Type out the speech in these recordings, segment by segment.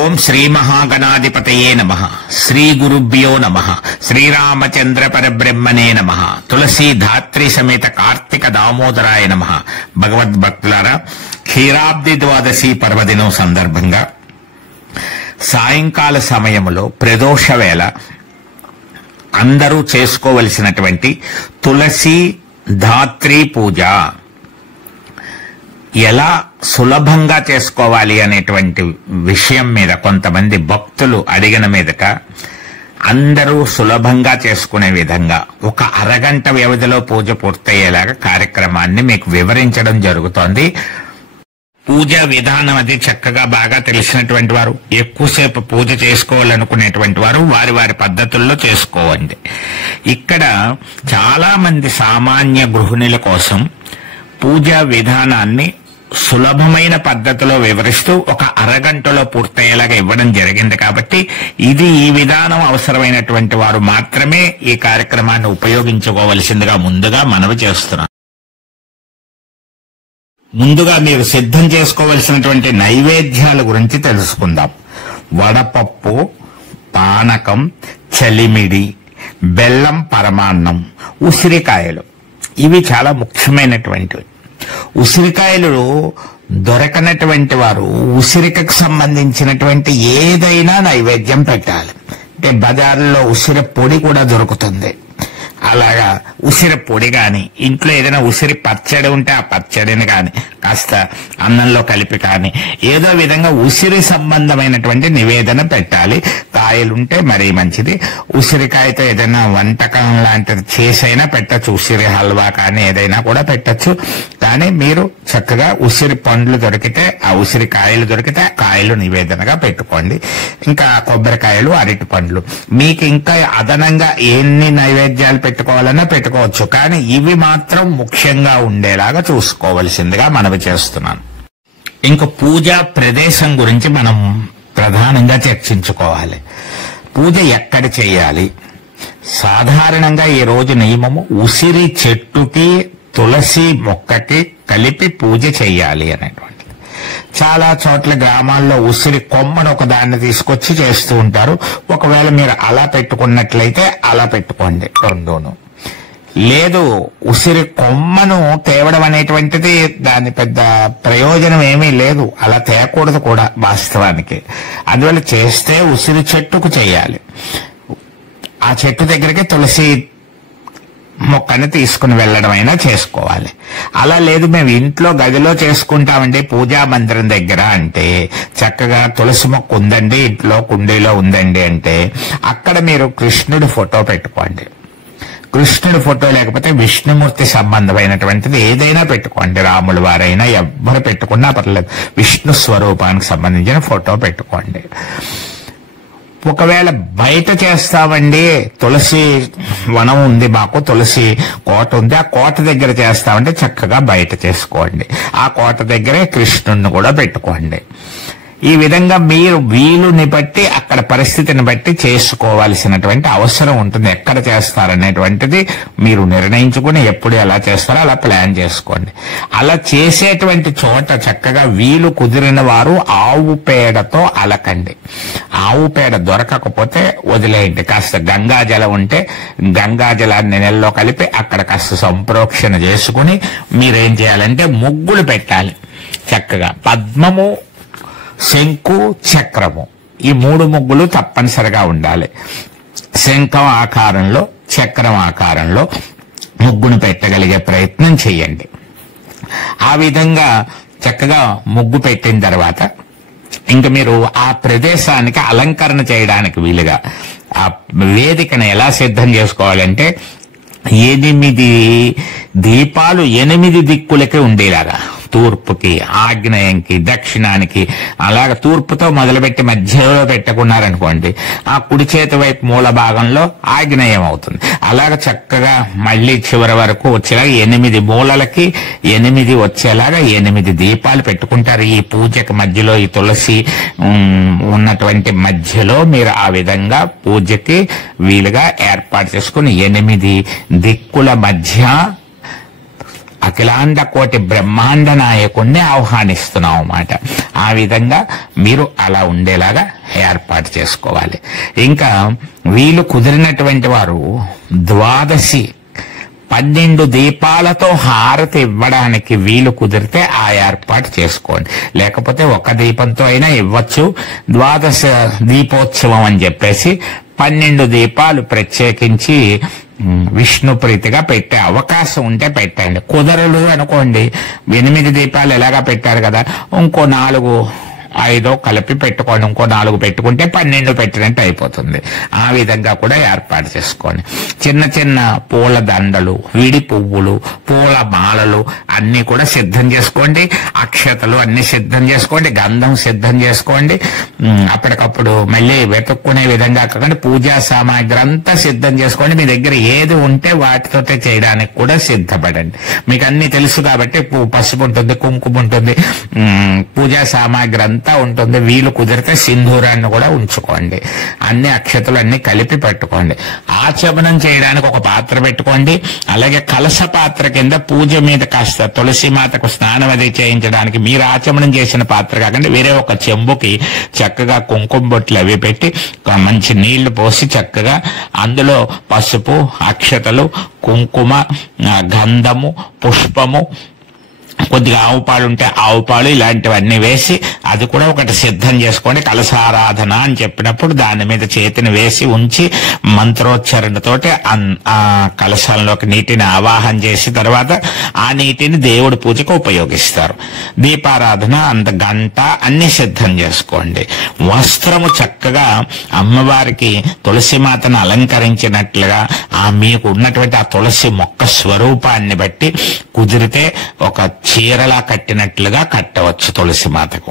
ఓం శ్రీ మహాగణాధిపతయే నమః. శ్రీ గురుభ్యో నమః. శ్రీరామచంద్ర పరబ్రహ్మణే నమః. తులసీ ధాత్రి సమేత కార్తీక దామోదరాయ నమః. భగవద్భక్తులారా, క్షీరాబ్ది ద్వాదశి పర్వదినం సందర్భంగా సాయంకాల సమయంలో ప్రదోష వేళ అందరూ చేసుకోవలసినటువంటి తులసి ధాత్రి పూజ ఎలా సులభంగా చేసుకోవాలి అనేటువంటి విషయం మీద కొంతమంది భక్తులు అడిగిన మీదట అందరూ సులభంగా చేసుకునే విధంగా ఒక అరగంట వ్యవధిలో పూజ పూర్తయ్యేలాగా కార్యక్రమాన్ని మీకు వివరించడం జరుగుతోంది. పూజా విధానం అది చక్కగా బాగా తెలిసినటువంటి వారు, ఎక్కువసేపు పూజ చేసుకోవాలనుకునేటువంటి వారు వారి వారి పద్ధతుల్లో చేసుకోవండి. ఇక్కడ చాలా మంది సామాన్య గృహిణుల కోసం పూజా విధానాన్ని సులభమైన పద్ధతిలో వివరిస్తూ ఒక అరగంటలో పూర్తయ్యేలాగా ఇవ్వడం జరిగింది. కాబట్టి ఈ విధానం అవసరమైనటువంటి వారు మాత్రమే ఈ కార్యక్రమాన్ని ఉపయోగించుకోవలసిందిగా ముందుగా మనవి చేస్తున్నాను. ముందుగా మీరు సిద్ధం చేసుకోవలసినటువంటి నైవేద్యాల గురించి తెలుసుకుందాం. వడపప్పు, పానకం, చలిమిడి, బెల్లం పరమాన్నం, ఉసిరికాయలు ఇవి చాలా ముఖ్యమైనటువంటివి. ఉసిరికాయలు దొరకనటువంటి వారు ఉసిరికకు సంబంధించినటువంటి ఏదైనా నైవేద్యం పెట్టాలి. అంటే బజార్లో ఉసిరి పొడి కూడా దొరుకుతుంది. అలాగా ఉసిరి పొడి కానీ, ఇంట్లో ఏదైనా ఉసిరి పచ్చడి ఉంటే ఆ పచ్చడిని కానీ కాస్త అన్నంలో కలిపి కానీ ఏదో విధంగా ఉసిరి సంబంధమైనటువంటి నివేదన పెట్టాలి. కాయలుంటే మరీ మంచిది. ఉసిరికాయతో ఏదైనా వంటకం లాంటిది చేసైనా పెట్టచ్చు. ఉసిరి హల్వా కానీ ఏదైనా కూడా పెట్టచ్చు. కానీ మీరు చక్కగా ఉసిరి పండ్లు దొరికితే, ఆ ఉసిరి కాయలు దొరికితే ఆ కాయలు నివేదనగా పెట్టుకోండి. ఇంకా కొబ్బరికాయలు, అరటి పండ్లు, మీకు ఇంకా అదనంగా ఎన్ని నైవేద్యాలు పెట్టుకోవాలన్నా పెట్టుకోవచ్చు. కానీ ఇవి మాత్రం ముఖ్యంగా ఉండేలాగా చూసుకోవలసిందిగా మనవి చేస్తున్నాను. ఇంకా పూజా ప్రదేశం గురించి మనం ప్రధానంగా చర్చించుకోవాలి. పూజ ఎక్కడ చేయాలి? సాధారణంగా ఈ రోజు నియమము ఉసిరి చెట్టుకి తులసి మొక్కకి కలిపి పూజ చేయాలి అనేటువంటిది. చాలా చోట్ల గ్రామాల్లో ఉసిరి కొమ్మను ఒక దాన్ని తీసుకొచ్చి చేస్తూ ఉంటారు. ఒకవేళ మీరు అలా పెట్టుకున్నట్లయితే అలా పెట్టుకోండి రెండును. లేదు, ఉసిరి కొమ్మను తేవడం అనేటువంటిది దాని పెద్ద ప్రయోజనం ఏమీ లేదు. అలా తేయకూడదు కూడా వాస్తవానికి. అందువల్ల చేస్తే ఉసిరి చెట్టుకు చేయాలి. ఆ చెట్టు దగ్గరికి తులసి మొక్కని తీసుకుని వెళ్ళడం అయినా చేసుకోవాలి. అలా లేదు, మేము ఇంట్లో గదిలో చేసుకుంటామండి పూజా మందిరం దగ్గర అంటే, చక్కగా తులసి మొక్క ఉందండి ఇంట్లో కుండీలో ఉందండి అంటే అక్కడ మీరు కృష్ణుడి ఫోటో పెట్టుకోండి. కృష్ణుడి ఫోటో లేకపోతే విష్ణుమూర్తి సంబంధమైనటువంటిది ఏదైనా పెట్టుకోండి. రాముల వారైనా ఎవ్వరు పెట్టుకున్నా పర్లేదు. విష్ణు స్వరూపానికి సంబంధించిన ఫోటో పెట్టుకోండి. ఒకవేళ బయట చేస్తామండి, తులసి వనం ఉంది, మాకు తులసి కోట ఉంది, ఆ కోట దగ్గర చేస్తామంటే చక్కగా బయట చేసుకోండి. ఆ కోట దగ్గరే కృష్ణుడిని కూడా పెట్టుకోండి. ఈ విధంగా మీరు వీలుని బట్టి అక్కడ పరిస్థితిని బట్టి చేసుకోవాల్సినటువంటి అవసరం ఉంటుంది. ఎక్కడ చేస్తారనేటువంటిది మీరు నిర్ణయించుకుని ఎప్పుడు ఎలా చేస్తారో అలా ప్లాన్ చేసుకోండి. అలా చేసేటువంటి చోట చక్కగా వీలు కుదిరిన వారు ఆవు పేడతో అలకండి. ఆవు పేడ దొరకకపోతే వదిలేయండి. కాస్త గంగాజలం ఉంటే గంగాజలాన్ని నెలలో కలిపి అక్కడ కాస్త సంప్రోక్షణ చేసుకుని మీరేం చేయాలంటే ముగ్గులు పెట్టాలి. చక్కగా పద్మము, శంకు, చక్రము, ఈ మూడు ముగ్గులు తప్పనిసరిగా ఉండాలి. శంఖం ఆకారంలో, చక్రం ఆకారంలో ముగ్గును పెట్టగలిగే ప్రయత్నం చేయండి. ఆ విధంగా చక్కగా ముగ్గు పెట్టిన తర్వాత ఇంకా మీరు ఆ ప్రదేశానికి అలంకరణ చేయడానికి వీలుగా ఆ వేదికను ఎలా సిద్ధం చేసుకోవాలంటే 8 దీపాలు 8 దిక్కులకి ఉండేలాగా, తూర్పుకి, ఆగ్నేయంకి, దక్షిణానికి, అలాగ తూర్పుతో మొదలుపెట్టి మధ్యలో పెట్టుకున్నారనుకోండి, ఆ కుడి చేతి వైపు మూల భాగంలో ఆగ్నేయం అవుతుంది. అలాగ చక్కగా మళ్ళీ చివరి వరకు వచ్చేలాగా 8 మూలలకి 8 వచ్చేలాగా 8 దీపాలు పెట్టుకుంటారు. ఈ పూజకి మధ్యలో, ఈ తులసి ఉన్నటువంటి మధ్యలో మీరు ఆ విధంగా పూజకి వీలుగా ఏర్పాటు చేసుకుని 8 దిక్కుల మధ్య అఖిలాండ కోటి బ్రహ్మాండ నాయకుణ్ణి ఆహ్వానిస్తున్నాం అన్నమాట. ఆ విధంగా మీరు అలా ఉండేలాగా ఏర్పాటు చేసుకోవాలి. ఇంకా వీలు కుదిరినటువంటి వారు 12 దీపాలతో హారతి ఇవ్వడానికి వీలు కుదిరితే ఆ ఏర్పాటు చేసుకోండి. లేకపోతే ఒక దీపంతో అయినా ఇవ్వచ్చు. 12 దీపోత్సవం అని చెప్పేసి 12 దీపాలు ప్రత్యేకించి విష్ణు ప్రీతిగా పెట్టే అవకాశం ఉంటే పెట్టండి. కుదరలు అనుకోండి, 8 దీపాలు ఎలాగా పెట్టారు కదా, ఇంకో 4 5 కలిపి పెట్టుకోండి. ఇంకో 4 పెట్టుకుంటే 12 పెట్టినట్టు అయిపోతుంది. ఆ విధంగా కూడా ఏర్పాటు చేసుకోండి. చిన్న చిన్న పూల దండలు, విడి పువ్వులు, పూల మాలలు అన్ని కూడా సిద్ధం చేసుకోండి. అక్షతలు అన్ని సిద్ధం చేసుకోండి. గంధం సిద్ధం చేసుకోండి. అప్పటికప్పుడు మళ్ళీ వెతుక్కునే విధంగా కాకుండా పూజా సామాగ్రి అంతా సిద్ధం చేసుకోండి. మీ దగ్గర ఏది ఉంటే వాటితో చేయడానికి కూడా సిద్ధపడండి. మీకు అన్ని తెలుసు కాబట్టి పసుపు ఉంటుంది, కుంకుమ ఉంటుంది, పూజా సామాగ్రి అంతా ఉంటుంది. వీలు కుదిరితే సింధూరాన్ని కూడా ఉంచుకోండి. అన్ని అక్షతలు అన్ని కలిపి పెట్టుకోండి. ఆచమనం చేయడానికి ఒక పాత్ర పెట్టుకోండి. అలాగే కలశ పాత్ర కింద పూజ మీద కాస్త తులసి మాతకు స్నానం అది చేయించడానికి మీరు ఆచమనం చేసిన పాత్ర కాకుండా వేరే ఒక చెంబుకి చక్కగా కుంకుమ బొట్లు అవి పెట్టి మంచి నీళ్లు పోసి చక్కగా అందులో పసుపు, అక్షతలు, కుంకుమ, గంధము, పుష్పము, కొద్దిగా ఆవు పాలు ఉంటే ఆవు పాలు ఇలాంటివన్నీ వేసి అది కూడా ఒకటి సిద్ధం చేసుకోండి. కలశారాధన అని చెప్పినప్పుడు దాని మీద చేతిని వేసి ఉంచి మంత్రోచ్చరణతోటి ఆ కలశంలోకి నీటిని ఆవాహన చేసి తర్వాత ఆ నీటిని దేవుడి పూజకు ఉపయోగిస్తారు. దీపారాధన అంత గంట అన్ని సిద్ధం చేసుకోండి. వస్త్రము చక్కగా అమ్మవారికి తులసి మాతను అలంకరించినట్లుగా మీకు ఉన్నటువంటి ఆ తులసి మొక్క స్వరూపాన్ని బట్టి కుదిరితే ఒక చీరలా కట్టినట్లుగా కట్టవచ్చు తులసి మాతకు.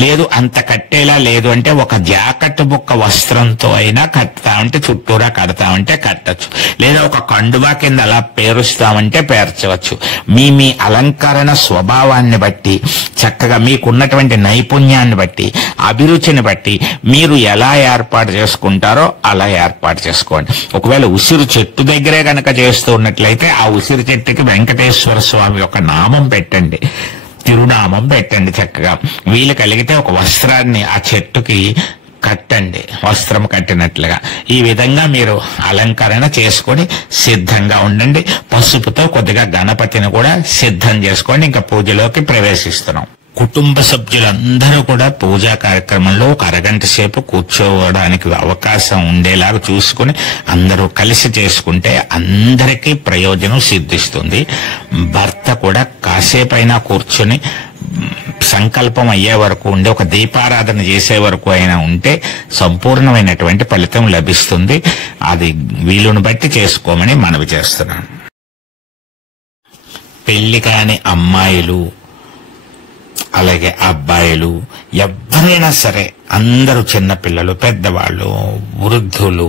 లేదు అంత కట్టేలా లేదు అంటే ఒక జాకెట్ బుక్క వస్త్రంతో అయినా కడతామంటే చుట్టూరా కడతామంటే కట్టచ్చు. లేదా ఒక కండువా కింద అలా పేరుస్తామంటే పేర్చవచ్చు. మీ అలంకరణ స్వభావాన్ని బట్టి చక్కగా మీకున్నటువంటి నైపుణ్యాన్ని బట్టి అభిరుచిని బట్టి మీరు ఎలా ఏర్పాటు చేసుకుంటారో అలా ఏర్పాటు చేసుకోండి. ఒకవేళ ఉసిరు చెట్టు దగ్గరే కనుక చేస్తూ ఉన్నట్లయితే ఆ ఉసిరు చెట్టుకి వెంకటేశ్వర స్వామి యొక్క నామం పెట్టండి, తిరునామం పెట్టండి. చక్కగా వీలు కలిగితే ఒక వస్త్రాన్ని ఆ చెట్టుకి కట్టండి, వస్త్రం కట్టినట్లుగా. ఈ విధంగా మీరు అలంకరణ చేసుకొని సిద్ధంగా ఉండండి. పసుపుతో కొద్దిగా గణపతిని కూడా సిద్ధం చేసుకోండి. ఇంకా పూజలోకి ప్రవేశిస్తున్నాం. కుటుంబ సభ్యులందరూ కూడా పూజా కార్యక్రమంలో ఒక అరగంట సేపు కూర్చోవడానికి అవకాశం ఉండేలాగా చూసుకుని అందరూ కలిసి చేసుకుంటే అందరికీ ప్రయోజనం సిద్ధిస్తుంది. భర్త కూడా కాసేపైనా కూర్చొని సంకల్పం అయ్యే వరకు ఉండే ఒక దీపారాధన చేసే వరకు అయినా ఉంటే సంపూర్ణమైనటువంటి ఫలితం లభిస్తుంది. అది వీలును బట్టి చేసుకోమని మనవి చేస్తున్నాను. పెళ్లి కాని అమ్మాయిలు అలాగే అబ్బాయిలు ఎవరైనా సరే, అందరూ చిన్నపిల్లలు, పెద్దవాళ్ళు, వృద్ధులు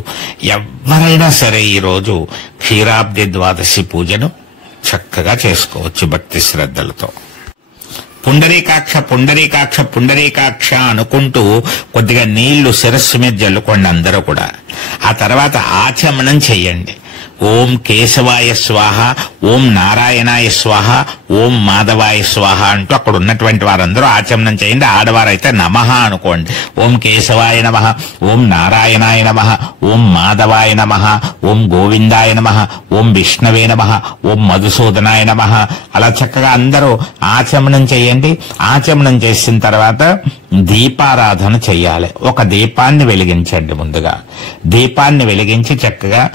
ఎవరైనా సరే ఈరోజు క్షీరాబ్ది ద్వాదశి పూజను చక్కగా చేసుకోవచ్చు భక్తి శ్రద్ధలతో. పుండరీకాక్ష పుండరీకాక్ష పుండరీకాక్ష అనుకుంటూ కొద్దిగా నీళ్లు శిరస్సు మీద జల్లుకోండి అందరూ కూడా. ఆ తర్వాత ఆచమనం చెయ్యండి. ఓం కేశవాయ స్వాహ, ఓం నారాయణాయ స్వాహ, ఓం మాధవాయ స్వాహ అంటూ అక్కడ ఉన్నటువంటి వారందరూ ఆచమనం చేయండి. ఆడవారైతే నమః అనుకోండి. ఓం కేశవాయ నమః, ఓం నారాయణాయ నమః, ఓం మాధవాయ నమః, ఓం గోవిందాయ నమః, ఓం విష్ణవే నమః, ఓం మధుసూదనాయ నమః. అలా చక్కగా అందరూ ఆచమనం చేయండి. ఆచమనం చేసిన తర్వాత దీపారాధన చెయ్యాలి. ఒక దీపాన్ని వెలిగించండి. ముందుగా దీపాన్ని వెలిగించి చక్కగా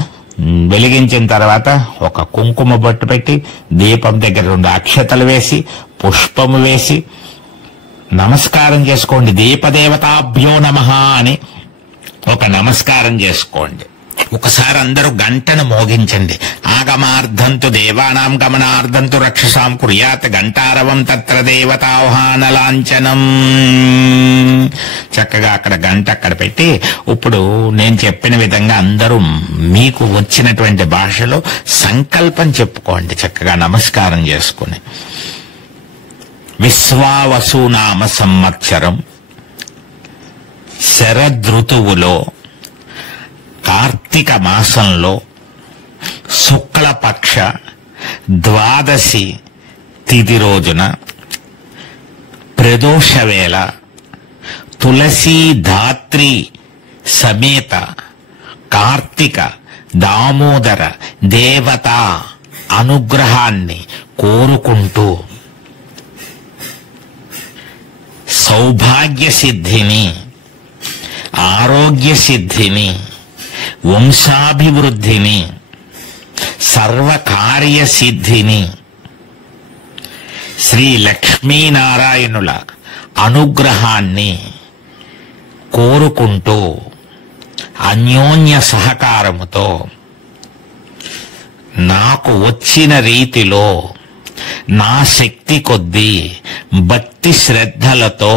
వెలిగించిన తర్వాత ఒక కుంకుమ బొట్టు పెట్టి దీపం దగ్గర 2 అక్షతలు వేసి పుష్పము వేసి నమస్కారం చేసుకోండి. దీపదేవతాభ్యో నమః అని ఒక నమస్కారం చేసుకోండి. ఒకసారి అందరూ గంటను మోగించండి. ఆగమార్థంతు దేవానాం గమనార్థంతు రక్షసాం కుర్యాత్ గంటారవం తత్ర దేవతాహ్వాన లాంఛనం. చక్కగా అక్కడ గంట అక్కడ పెట్టి ఇప్పుడు నేను చెప్పిన విధంగా అందరూ మీకు వచ్చినటువంటి భాషలో సంకల్పం చెప్పుకోండి. చక్కగా నమస్కారం చేసుకుని విశ్వావసునామ సంవత్సరం శరదృతువులో కార్తీక మాసంలో శుక్లపక్ష ద్వాదశి తిథి రోజున ప్రదోష వేళ తులసీ ధాత్రి సమేత కార్తీక దామోదర దేవత అనుగ్రహాన్ని కోరుకుంటూ సౌభాగ్య సిద్ధిని, ఆరోగ్య సిద్ధిని, వంశాభివృద్ధిని, సర్వకార్య సిద్ధిని, శ్రీ లక్ష్మీనారాయణుల అనుగ్రహాన్ని కోరుకుంటూ అన్యోన్య సహకారముతో నాకు వచ్చిన రీతిలో నా శక్తి కొద్దీ భక్తి శ్రద్ధలతో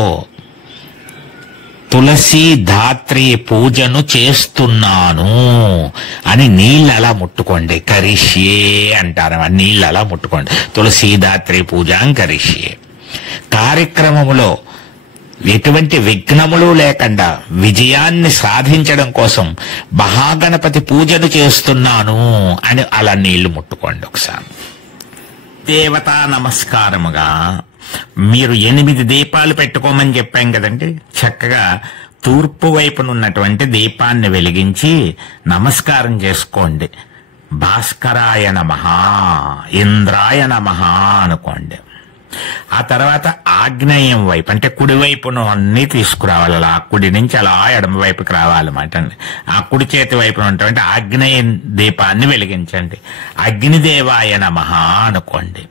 తులసీ ధాత్రి పూజను చేస్తున్నాను అని నీళ్ళు అలా ముట్టుకోండి. కరిష్యే అంటారు, నీళ్ళు అలా ముట్టుకోండి. తులసీ ధాత్రి పూజాం కరిష్యే. కార్యక్రమములో ఎటువంటి విఘ్నములు లేకుండా విజయాన్ని సాధించడం కోసం మహాగణపతి పూజను చేస్తున్నాను అని అలా నీళ్లు ముట్టుకోండి ఒకసారి. దేవతా నమస్కారముగా మీరు 8 దీపాలు పెట్టుకోమని చెప్పాం కదండి. చక్కగా తూర్పు వైపునున్నటువంటి దీపాన్ని వెలిగించి నమస్కారం చేసుకోండి. భాస్కరాయ నమః, ఇంద్రాయ నమః అనుకోండి. ఆ తర్వాత ఆగ్నేయం వైపు అంటే కుడివైపును అన్ని తీసుకురావాలి. అలా కుడి నుంచి అలా ఎడమ వైపుకి రావాలన్నమాట. ఆ కుడి చేతి వైపున ఉన్నటువంటి ఆగ్నేయ దీపాన్ని వెలిగించండి. అగ్నిదేవాయ నమః అనుకోండి.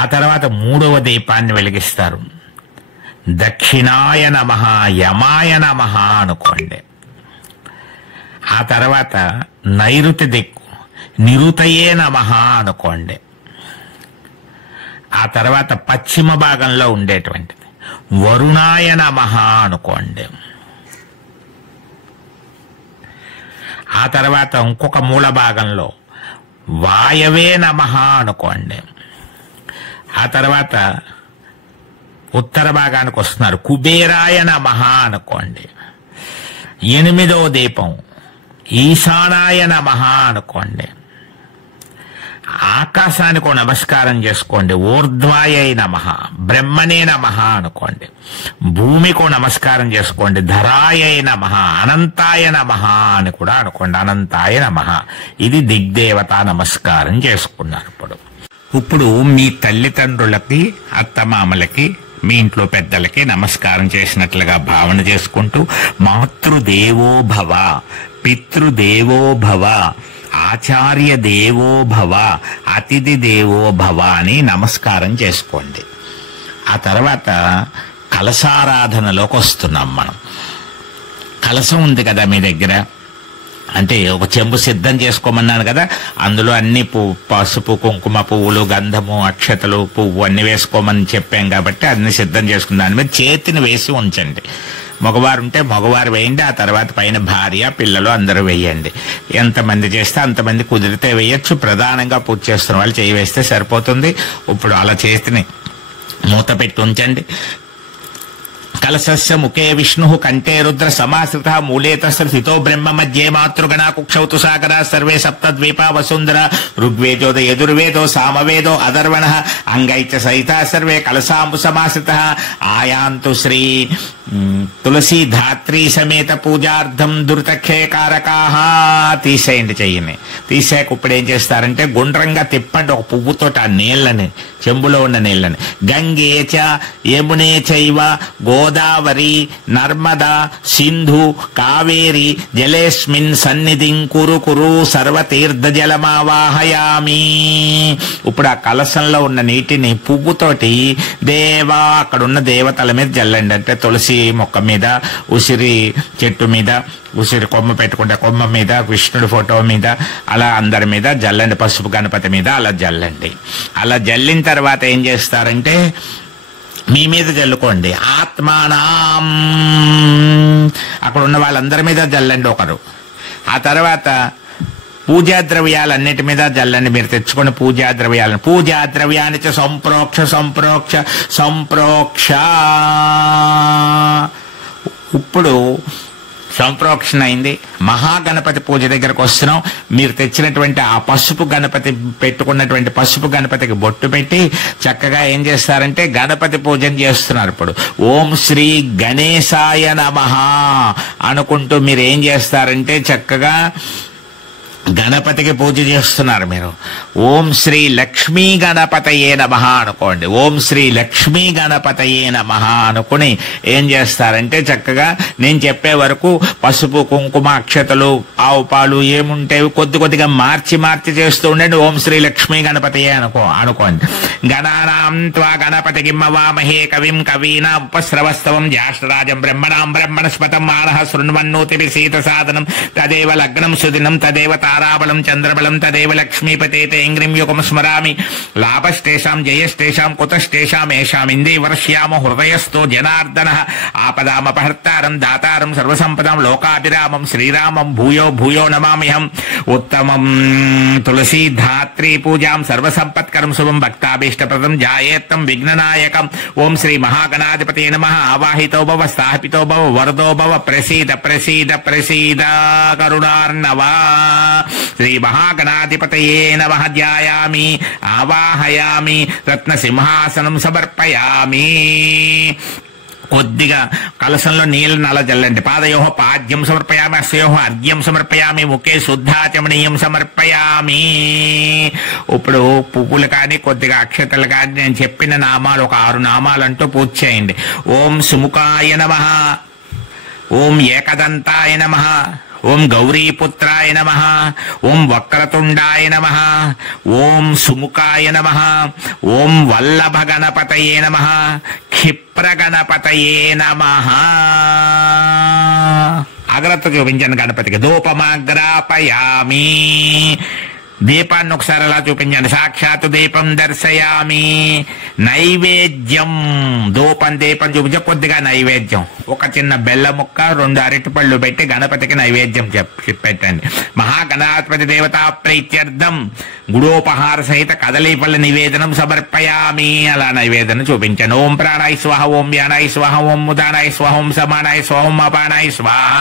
ఆ తర్వాత 3వ దీపాన్ని వెలిగిస్తారు. దక్షిణాయ నమః, యమాయ నమః అనుకోండి. ఆ తర్వాత నైరుతి దిక్కు నిరుతయే నమః అనుకోండి. ఆ తర్వాత పశ్చిమ భాగంలో ఉండేటువంటిది వరుణాయ నమః అనుకోండి. ఆ తర్వాత ఇంకొక మూల భాగంలో వాయవే నమః అనుకోండి. ఆ తర్వాత ఉత్తర భాగానికి వస్తున్నారు, కుబేరాయ నమః అనుకోండి. 8వ దీపం ఈశానాయ నమః అనుకోండి. ఆకాశానికి నమస్కారం చేసుకోండి. ఊర్ధ్వాయ నమః, బ్రహ్మనే నమః అనుకోండి. భూమికో నమస్కారం చేసుకోండి. ధరాయ నమః, అనంతాయ నమః అని కూడా అనుకోండి. అనంతాయ నమః. ఇది దిగ్దేవతా నమస్కారం చేసుకున్నారు. ఇప్పుడు మీ తల్లిదండ్రులకి, అత్తమామలకి, మీ ఇంట్లో పెద్దలకి నమస్కారం చేసినట్లుగా భావన చేసుకుంటూ మాతృదేవో భవ, పితృదేవో భవ, ఆచార్య దేవో భవ, అతిథి దేవో భవ అని నమస్కారం చేసుకోండి. ఆ తర్వాత కలశారాధనలోకి వస్తున్నాం మనం. కలశం ఉంది కదా మీ దగ్గర, అంటే ఒక చెంబు సిద్ధం చేసుకోమన్నాను కదా, అందులో అన్ని పసుపు, కుంకుమ, పువ్వులు, గంధము, అక్షతలు, పువ్వు అన్ని వేసుకోమని చెప్పాం కాబట్టి అన్ని సిద్ధం చేసుకున్న దాని మీద చేతిని వేసి ఉంచండి. మగవారు ఉంటే మగవారు వేయండి. ఆ తర్వాత పైన భార్య, పిల్లలు అందరూ వేయండి. ఎంతమంది చేస్తే అంతమంది, కుదిరితే వేయచ్చు. ప్రధానంగా పూజ చేస్తున్న వాళ్ళు చేయి వేస్తే సరిపోతుంది. ఇప్పుడు అలా చేతిని మూత పెట్టి ఉంచండి. కలశస్య ముఖే విష్ణు, కంఠే రుద్ర సమాశ్రిత, మూలే తస్య స్థితో బ్రహ్మ, మధ్యే మాతృగణ, కుక్షౌతు సాగర, సర్వే సప్తద్వీపా వసుంధర, ఋగ్వేదో యజుర్వేదో సామవేదో అధర్వణ, అంగైచ సహిత సర్వే కలశాంబు సమాశ్రిత, ఆయాంతు శ్రీ తులసీ ధాత్రీ సమేత పూజార్థం దురితక్షయకారకాః. తీసేయండి చెయ్యిని. తీసాక ఇప్పుడు ఏం చేస్తారంటే గుండ్రంగా తిప్పండి ఒక పువ్వుతో ఆ నీళ్ళని, చెంబులో ఉన్న నీళ్ళని. గంగే చ యమునే చైవ గోదావరి నర్మదా సింధు కావేరి జలేస్మిన్ సన్నిధిం కురు కురు సర్వతీర్థ జలమావాహయామి. ఇప్పుడు ఆ కలశంలో ఉన్న నీటిని పువ్వుతోటి దేవా అక్కడున్న దేవతల మీద జల్లండి. అంటే తులసి మొక్క మీద, ఉసిరి చెట్టు మీద, ఉసిరి కొమ్మ పెట్టుకుంటే కొమ్మ మీద, కృష్ణుడి ఫోటో మీద, అలా అందరి మీద జల్లండి. పసుపు గణపతి మీద అలా జల్లండి. అలా జల్లిన తర్వాత ఏం చేస్తారంటే మీ మీద జల్లుకోండి. ఆత్మానాం అక్కడ ఉన్న వాళ్ళందరి మీద జల్లండి ఒకరు. ఆ తర్వాత పూజా ద్రవ్యాలన్నిటి మీద జల్లండి. మీరు తెచ్చుకున్న పూజా ద్రవ్యాలను, పూజా ద్రవ్యాన్ని సంప్రోక్ష సంప్రోక్ష సంప్రోక్ష. ఇప్పుడు సంప్రోక్షణ అయింది. మహాగణపతి పూజ దగ్గరకు వస్తున్నాం. మీరు తెచ్చినటువంటి ఆ పసుపు గణపతి పెట్టుకున్నటువంటి పసుపు గణపతికి బొట్టు పెట్టి చక్కగా ఏం చేస్తారంటే గణపతి పూజన చేస్తున్నారు. ఇప్పుడు ఓం శ్రీ గణేశాయ నమః అనుకుంటూ మీరు ఏం చేస్తారంటే చక్కగా గణపతికి పూజ చేస్తున్నారు. మీరు ఓం శ్రీ లక్ష్మీ గణపతయే నమః అనుకోండి. ఓం శ్రీ లక్ష్మీ గణపతయే నమః అనుకుని ఏం చేస్తారంటే చక్కగా నేను చెప్పే వరకు పసుపు కుంకుమ అక్షతలు ఆవు పాలు ఏముంటేవి కొద్ది కొద్దిగా మార్చి చేస్తూ ఉండండి. ఓం శ్రీ లక్ష్మీ గణపతయే అనుకోండి. గణానాం త్వా గణపతికిం అవామహే కవిం కవీనాం ఉపస్రవస్తవం జ్యేష్ఠరాజం బ్రహ్మణాం బ్రహ్మణస్పతం మానః శృణ్వన్నోతిపి సీత సాధనం తదేవ లగ్నం సుదినం తదేవ తారాబలం చంద్రబలం తదేవ లక్ష్మీపతే తేంగ్రిం యుగం స్మరామి లాభస్తేషాం జయస్తేషాం కుతస్తేషాం ఏషాం ఇందేవర్ష్యామ హృదయస్థో జనార్దనః ఆపదామపహర్తారం దాతారం సర్వసంపదాం లోకాభిరామం శ్రీరామం భూయో భూయో నమామ్యహం ఉత్తమం తులసీ ధాత్రీ పూజాం సర్వసంపత్కరం శుభం భక్తాభీష్టప్రదం జాయేత్తం విఘ్ననాయకం. ఓం శ్రీ మహాగణాధిపతయే నమః. ఆవాహితో భవ స్థాపితో భవ వరదో భవ ప్రసీద ప్రసీద ప్రసీద కరుణార్ణవా. శ్రీ మహాగణాధిపతయే నమః. ధ్యాయామి ఆవాహయామి రత్నసింహాసనం సమర్పయామి. కొద్దిగా కలశంలో నీళ్లు నల్ల జల్లండి. పాదయోహ పాద్యం సమర్పయామి అస్యోహ అర్ఘ్యం సమర్పయామి ముఖే శుద్ధాచమనీయం సమర్పయామి. ఇప్పుడు పువ్వులు కానీ కొద్దిగా అక్షతలు కానీ నేను చెప్పిన నామాలు ఒక 6 నామాలంటూ పూజ చేయండి. ఓం సుముఖాయ నమః. ఓం ఏకదంతాయ నమః. ఓం గౌరీపుత్రాయ నమః. ఓం వక్రతుండాయ నమః. ఓం సుముఖాయ నమః. ఓం వల్లభ గణపతయే నమః. క్షిప్ర గణపతయే నమః. అగ్రత చూపించండి గణపతికి. ధూపమాగ్రాపయామి. దీపాన్ని ఒకసారి అలా చూపించండి. సాక్షాత్తు దీపం దర్శయామి. నైవేద్యం ధూపం దీపం చూపించే కొద్దిగా నైవేద్యం ఒక చిన్న బెల్ల ముక్క 2 అరటిపళ్ళు పెట్టి గణపతికి నైవేద్యం పెట్టండి. మహాగణాధిపతి దేవతా ప్రీత్యర్థం గుడోపహార సహిత కదలీపళ్ళ నివేదనం సమర్పయామి. అలా నైవేదన చూపించండి. ఓం ప్రాణాయ స్వాహ. ఓం వ్యానాయ స్వాహ. ఓం ముదానాయ స్వాహ. ఓం సమానాయ స్వాహ. ఓం అపానాయ స్వాహ.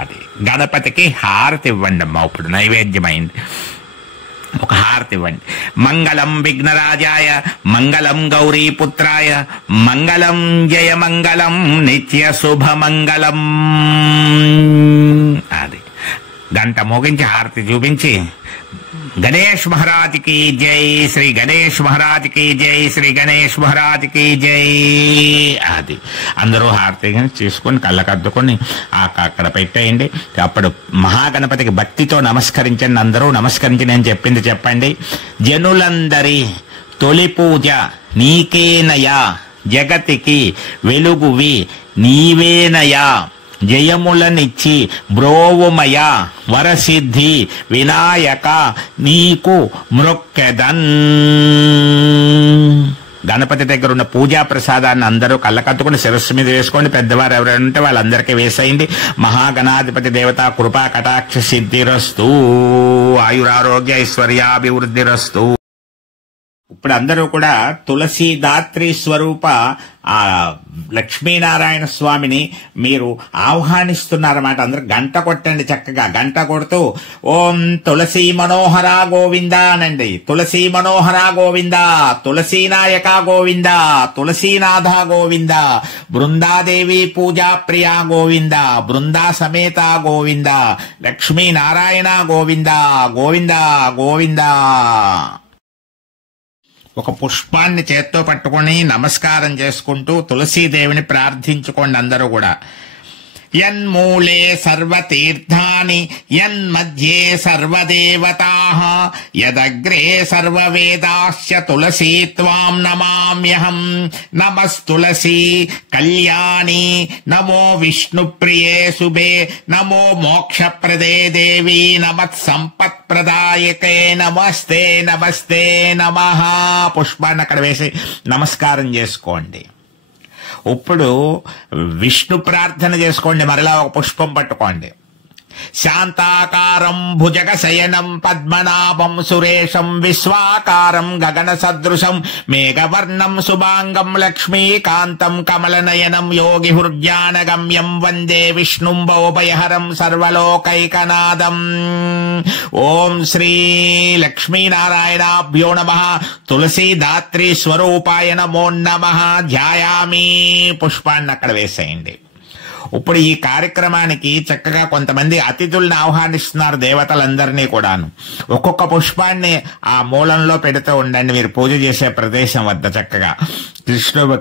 అది గణపతికి హారతి ఇవ్వండి అమ్మా. ఇప్పుడు నైవేద్యమైంది. ఒక హారతి ఇవ్వండి. మంగళం విఘ్నరాజాయ మంగళం గౌరీపుత్రాయ మంగళం జయ మంగళం నిత్య శుభమంగళం. అది గంట మోగించి హారతి చూపించి గణేష్ మహారాజ్ కి జై. శ్రీ గణేష్ మహారాజ్ కి జై. శ్రీ గణేష్ మహారాజ్ కి జై. అది అందరూ హారతి తీసుకొని కళ్ళకద్దుకొని అక్కడ పెట్టేయండి. అప్పుడు మహాగణపతికి భక్తితో నమస్కరించండి. అందరూ నమస్కరించి నేను చెప్పింది చెప్పండి. జనులందరి తొలి పూజ నీకేనయా జగతికి వెలుగువి నీవేనయా జయములనిచ్చి బ్రోవుమయ వరసిద్ధి వినాయక నీకు మృక్కెదన్. గణపతి దగ్గర ఉన్న పూజా ప్రసాదాన్ని అందరూ కళ్ళకత్తుకుని శిరస్సు మీద వేసుకోండి. పెద్దవారు ఎవరైనా ఉంటే వాళ్ళందరికీ వేసేయండి. మహాగణాధిపతి దేవతా కృపా కటాక్ష సిద్ధిరస్తు. ఆయురారోగ్య ఐశ్వర్యాభివృద్ధిరస్తు. ఇప్పుడు అందరూ కూడా తులసీదాత్రి స్వరూప ఆ లక్ష్మీనారాయణ స్వామిని మీరు ఆహ్వానిస్తున్నారన్నమాట. అందరూ గంట కొట్టండి. చక్కగా గంట కొడుతూ ఓం తులసీ మనోహర గోవింద అనండి. తులసీ మనోహర గోవింద, తులసీనాయక గోవింద, తులసీనాథ గోవింద, బృందాదేవి పూజా ప్రియ గోవింద, బృందా సమేత గోవింద, లక్ష్మీనారాయణ గోవింద గోవింద గోవింద. ఒక పుష్పాన్ని చేత్తో పట్టుకొని నమస్కారం చేసుకుంటూ తులసీదేవిని ప్రార్థించుకోండి అందరూ కూడా. యన్మూలే సర్వతీర్థాని యన్మధ్యే సర్వదేవతాః యదగ్రే సర్వవేదాశ్చ తులసీ త్వాం నమామ్యహం. నమస్తులసీ కళ్యాణి నమో విష్ణుప్రియే శుభే నమో మోక్షప్రదే దేవి నమత్సంపత్ప్రదాయకే నమస్తే నమస్తే నమః. పుష్పాన్ని అక్కడ వేసి నమస్కారం చేసుకోండి. ఇప్పుడు విష్ణు ప్రార్థన చేసుకోండి. మరలా ఒక పుష్పం పట్టుకోండి. శాంతాకారం భుజగశయనం పద్మనాభం సురేశం విశ్వాకారం గగన సదృశం మేఘవర్ణం శుభాంగం లక్ష్మీకాంతం కమలనయనం యోగి హృజ్ఞానగమ్యం వందే విష్ణుం భవభయహరం సర్వలోకైకనాథం. ఓం శ్రీ లక్ష్మీనారాయణాభ్యో నమః. తులసీదాత్రి స్వరూపాయ నమో నమః. ధ్యాయామి. పుష్పాన్ని అక్కడ వేసేయండి. ఇప్పుడు ఈ కార్యక్రమానికి చక్కగా కొంతమంది అతిథుల్ని ఆహ్వానిస్తున్నారు, దేవతలందరినీ కూడాను. ఒక్కొక్క పుష్పాన్ని ఆ మూలంలో పెడుతూ ఉండండి మీరు పూజ చేసే ప్రదేశం వద్ద. చక్కగా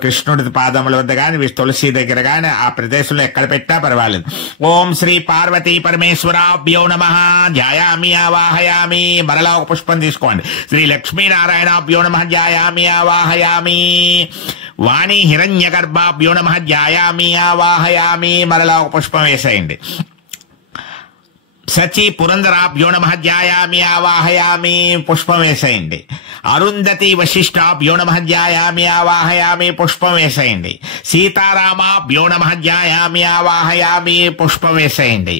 కృష్ణుడి పాదముల వద్ద కానీ తులసి దగ్గర కానీ ఆ ప్రదేశంలో ఎక్కడ పెట్టా పర్వాలేదు. ఓం శ్రీ పార్వతీ పరమేశ్వరాభ్యో నమః. ధ్యాయామి ఆవాహయామి. మరలా ఒక పుష్పం తీసుకోండి. శ్రీ లక్ష్మీనారాయణాభ్యో నమః. ధ్యాయామి ఆవాహయామి. వాణి హిరణ్యగర్భాభ్యో నమః. ధ్యాయామి ఆవాహయామి. మరలా ఒక పుష్పం వేసేయండి. సచి పురంధరాభ్యో నమః. ధ్యాయామి ఆవాహయామి. పుష్పం వేసేయండి. అరుంధతి వశిష్ఠాభ్యో నమః. ధ్యాయామి ఆవాహయామి. పుష్పం వేసేయండి. సీతారామాభ్యో నమః. ధ్యాయామి ఆవాహయామి. పుష్పం వేసేయండి.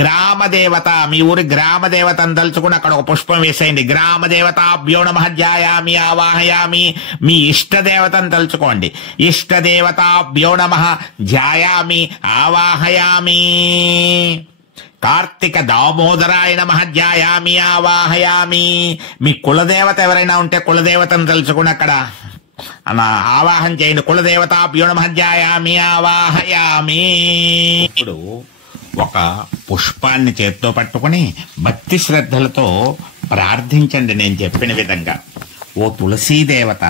గ్రామదేవత, మీ ఊరి గ్రామదేవతను తలుచుకుని అక్కడ ఒక పుష్పం వేసేయండి. గ్రామదేవతాభ్యో నమః. ధ్యాయామి ఆవాహయామి. మీ ఇష్టదేవతను తలుచుకోండి. ఇష్టదేవతాభ్యో నమః. ధ్యాయామి ఆవాహయామి. కార్తిక దామోదరాయ నమః. ధ్యాయామి ఆవాహయామి. మీ కులదేవత ఎవరైనా ఉంటే కులదేవతను తలుచుకుని అక్కడ ఆవాహన చేయండి. కులదేవతాభ్యో నమః. ధ్యాయామి ఆవాహయామి. ఇప్పుడు ఒక పుష్పాన్ని చేత్తో పట్టుకుని భక్తి శ్రద్ధలతో ప్రార్థించండి నేను చెప్పిన విధంగా. ఓ తులసీదేవత,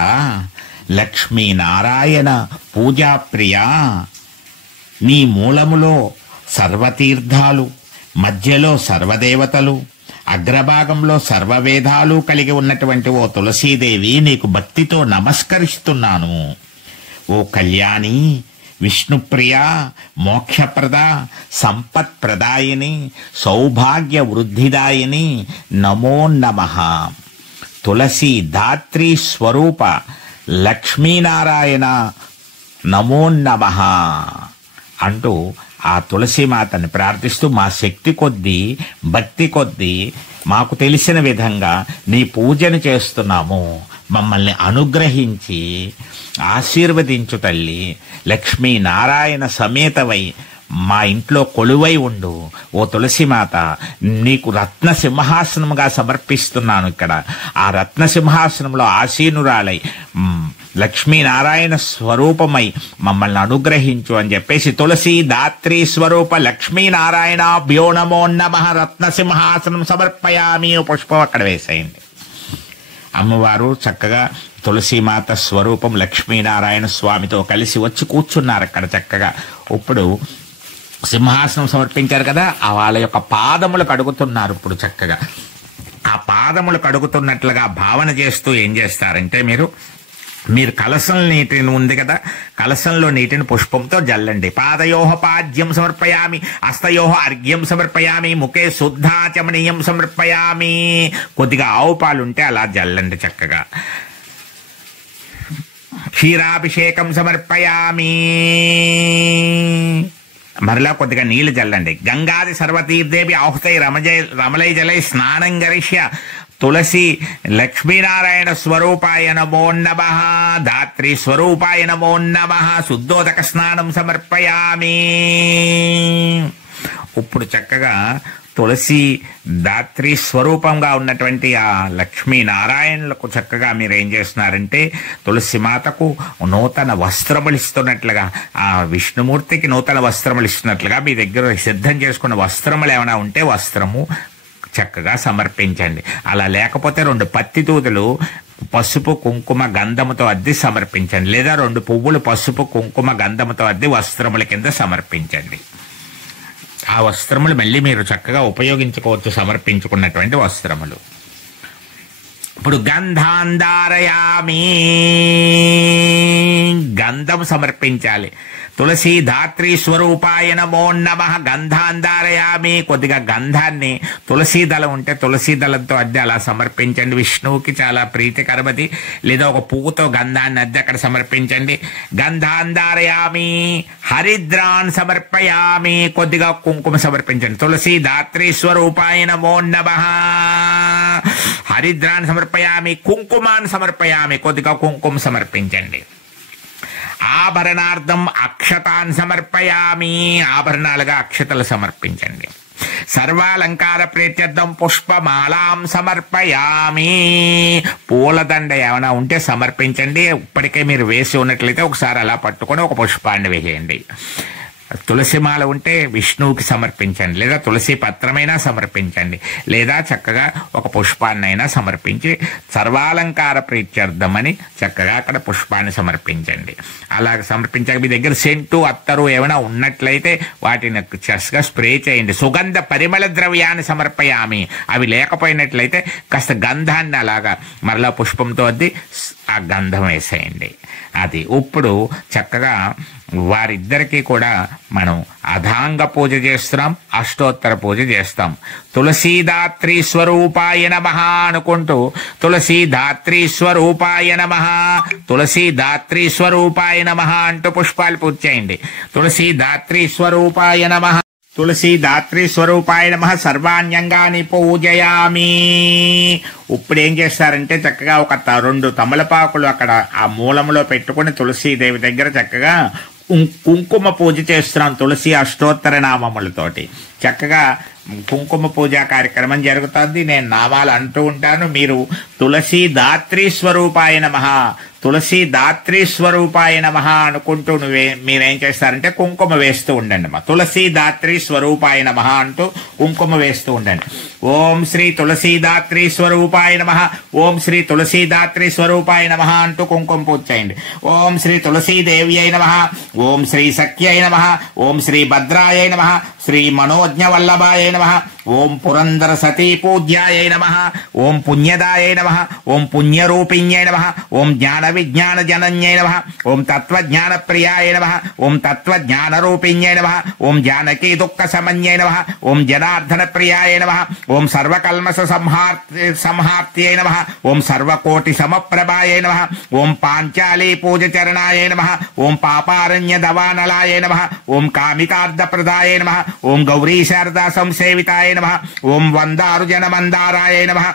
లక్ష్మీనారాయణ పూజాప్రియ, నీ మూలములో సర్వతీర్థాలు, మధ్యలో సర్వదేవతలు, అగ్రభాగంలో సర్వవేదాలు కలిగి ఉన్నటువంటి ఓ తులసీదేవి, నీకు భక్తితో నమస్కరిస్తున్నాను. ఓ కళ్యాణి, విష్ణుప్రియ, మోక్షప్రద, సంపత్ప్రదాయిని, సౌభాగ్య వృద్ధిదాయిని, నమో నమః. తులసి దాత్రి స్వరూప లక్ష్మీనారాయణ నమో నమః అంటూ ఆ తులసీమాతని ప్రార్థిస్తూ మా శక్తి కొద్దీ, భక్తి కొద్దీ, మాకు తెలిసిన విధంగా నీ పూజను చేస్తున్నాము. మమ్మల్ని అనుగ్రహించి ఆశీర్వదించు తల్లి. లక్ష్మీనారాయణ సమేతవై మా ఇంట్లో కొలువై ఉండు. ఓ తులసిమాత, నీకు రత్న సింహాసనముగా సమర్పిస్తున్నాను. ఇక్కడ ఆ రత్న సింహాసనంలో ఆసీనురాలై లక్ష్మీనారాయణ స్వరూపమై మమ్మల్ని అనుగ్రహించు అని చెప్పేసి తులసి దాత్రి స్వరూప లక్ష్మీనారాయణాభ్యో నమో నమః. రత్న సింహాసనం సమర్పయామి. పుష్పం అక్కడ వేసేయండి. అమ్మవారు చక్కగా తులసీమాత స్వరూపం లక్ష్మీనారాయణ స్వామితో కలిసి వచ్చి కూర్చున్నారు అక్కడ చక్కగా. ఇప్పుడు సింహాసనం సమర్పించారు కదా, ఆ వాళ్ళ యొక్క పాదములు కడుగుతున్నారు. ఇప్పుడు చక్కగా ఆ పాదములు కడుగుతున్నట్లుగా భావన చేస్తూ ఏం చేస్తారంటే మీరు కలశం నీటిని ఉంది కదా, కలశంలో నీటిని పుష్పంతో జల్లండి. పాదయోహ పాద్యం సమర్పయామి, హస్తయోహ అర్ఘ్యం సమర్పయామి, ముఖే శుద్ధాచమనీయం సమర్పయామి. కొద్దిగా ఆవు పాలుంటే అలా జల్లండి చక్కగా. క్షీరాభిషేకం సమర్పయామి. మరలా కొద్దిగా నీళ్లు జల్లండి. గంగాది సర్వతీర్థేపి ఆహుతై రమలై జలై స్నానం గరిష్య తులసి లక్ష్మీనారాయణ స్వరూపాయ నమో నమః. ధాత్రి స్వరూపాయ నమో నమః. శుద్ధోదక స్నానం సమర్పయామి. ఇప్పుడు చక్కగా తులసి దాత్రి స్వరూపంగా ఉన్నటువంటి ఆ లక్ష్మీనారాయణులకు చక్కగా మీరు ఏం చేస్తున్నారంటే తులసి మాతకు నూతన వస్త్రములు ఇస్తున్నట్లుగా, ఆ విష్ణుమూర్తికి నూతన వస్త్రములు ఇస్తున్నట్లుగా మీ దగ్గర సిద్ధం చేసుకున్న వస్త్రములు ఏమైనా ఉంటే వస్త్రము చక్కగా సమర్పించండి. అలా లేకపోతే 2 పత్తి దూదులు పసుపు కుంకుమ గంధముతో అద్ది సమర్పించండి. లేదా 2 పువ్వులు పసుపు కుంకుమ గంధముతో అద్ది వస్త్రముల కింద సమర్పించండి. ఆ వస్త్రములు మళ్ళీ మీరు చక్కగా ఉపయోగించుకోవచ్చు, సమర్పించుకున్నటువంటి వస్త్రములు. ఇప్పుడు గంధాంధారయామి, గంధం సమర్పించాలి. తులసి ధాత్రి స్వరూపాయ నమో నమః. గంధాంధారయామి. కొద్దిగా గంధాన్ని, తులసీ దళం ఉంటే తులసీ దళంతో అద్దె అలా సమర్పించండి. విష్ణువుకి చాలా ప్రీతికరమది. లేదా ఒక పువ్వుతో గంధాన్ని అద్దె అక్కడ సమర్పించండి. గంధాంధారయామి. హరిద్రాన్ సమర్పయామి. కొద్దిగా కుంకుమ సమర్పించండి. తులసి ధాత్రి స్వరూపాయ నమో నమః. హరిద్రాన్ సమర్పయామి. కుంకుమాన్ సమర్పయామి. కొద్దిగా కుంకుమ సమర్పించండి. ఆభరణార్థం అక్షతాన్ సమర్పయామి. ఆభరణాలుగా అక్షతలు సమర్పించండి. సర్వాలంకార ప్రీత్యర్థం పుష్పమాలాం సమర్పయామి. పూలదండ ఏమైనా ఉంటే సమర్పించండి. ఇప్పటికే మీరు వేసి ఉన్నట్లయితే ఒకసారి అలా పట్టుకొని ఒక పుష్పాన్ని వేయండి. తులసిమాల ఉంటే విష్ణువుకి సమర్పించండి, లేదా తులసి పత్రమైనా సమర్పించండి, లేదా చక్కగా ఒక పుష్పాన్నైనా సమర్పించి సర్వాలంకార ప్రీత్యర్థమని చక్కగా అక్కడ పుష్పాన్ని సమర్పించండి. అలాగ సమర్పించాక మీ దగ్గర సెంటు అత్తరు ఏమైనా ఉన్నట్లయితే వాటిని చక్కగా స్ప్రే చేయండి. సుగంధ పరిమళ ద్రవ్యాన్ని సమర్పయామి. అవి లేకపోయినట్లయితే కాస్త గంధాన్ని అలాగా మరలా పుష్పంతో అద్ది ఆ గంధం వేసేయండి. అది ఇప్పుడు చక్కగా వారిద్దరికీ కూడా మనం అధాంగ పూజ చేస్తున్నాం, అష్టోత్తర పూజ చేస్తాం. తులసీదాత్రి స్వరూపాయ నమః అనుకుంటూ తులసీదాత్రి స్వరూపాయ నమః, తులసీదాత్రి స్వరూపాయ నమః అంటూ పుష్పాలు పూజ చేయండి. తులసీదాత్రి స్వరూపాయ నమః, తులసీదాత్రి స్వరూపాయ నమః. సర్వాణ్యంగాని పూజయామి. ఇప్పుడు ఏం చేస్తారంటే చక్కగా ఒక 2 తమలపాకులు అక్కడ ఆ మూలంలో పెట్టుకుని తులసీదేవి దగ్గర చక్కగా కుంకుమ పూజ చేస్తున్నాం. తులసి అష్టోత్తర నామములతోటి చక్కగా కుంకుమ పూజా కార్యక్రమం జరుగుతుంది. నేను నామాలు అంటూ ఉంటాను. మీరు తులసీదాత్రి స్వరూపాయ నమః, తులసీదాత్రి స్వరూపాయ నమః అనుకుంటూ మీరేం చేస్తారంటే కుంకుమ వేస్తూ ఉండండి. మా తులసీదాత్రి స్వరూపాయ నమః అంటూ కుంకుమ వేస్తూ ఉండండి. ఓం శ్రీ తులసీదాత్రి స్వరూపాయ నమః, ఓం శ్రీ తులసీదాత్రి స్వరూపాయ నమః అంటూ కుంకుమ పూజ చేయండి. ఓం శ్రీ తులసీదేవి అయి నమః, ఓం శ్రీ సఖ్యై నమః, ఓం శ్రీ భద్రాయ నమః, శ్రీ మనోజ్ఞ వల్లభాయ నమః, ఓం పురందర సతీ పూజ్యాయ నమః, ఓం పుణ్యదాయ నమః, ఓం పుణ్యరూపిణ్యై నమః, ఓం జ్ఞాన విజ్ఞాన జనన్యై నమః, ఓం తత్వజ్ఞాన ప్రియాయ నమః, ఓం తత్వజ్ఞాన రూపిణ్యై నమః, ఓం జానకీ దుఃఖ సమన్యై నమః, ఓం జనార్దన ప్రియాయ నమః, ఓం సర్వకల్మష సంహార్త్యై నమః, ఓం సర్వకోటి సమప్రభాయ నమః, ఓం పాంచాలీ పూజ చరణాయ నమః, ఓం పాపారణ్య దవానలాయ నమః, ఓం కామితార్థప్రదాయ నమః, ఓం గౌరీ శారదా సంసేవితాయ నమః, ఓం వందారు జన మందారాయ నమః,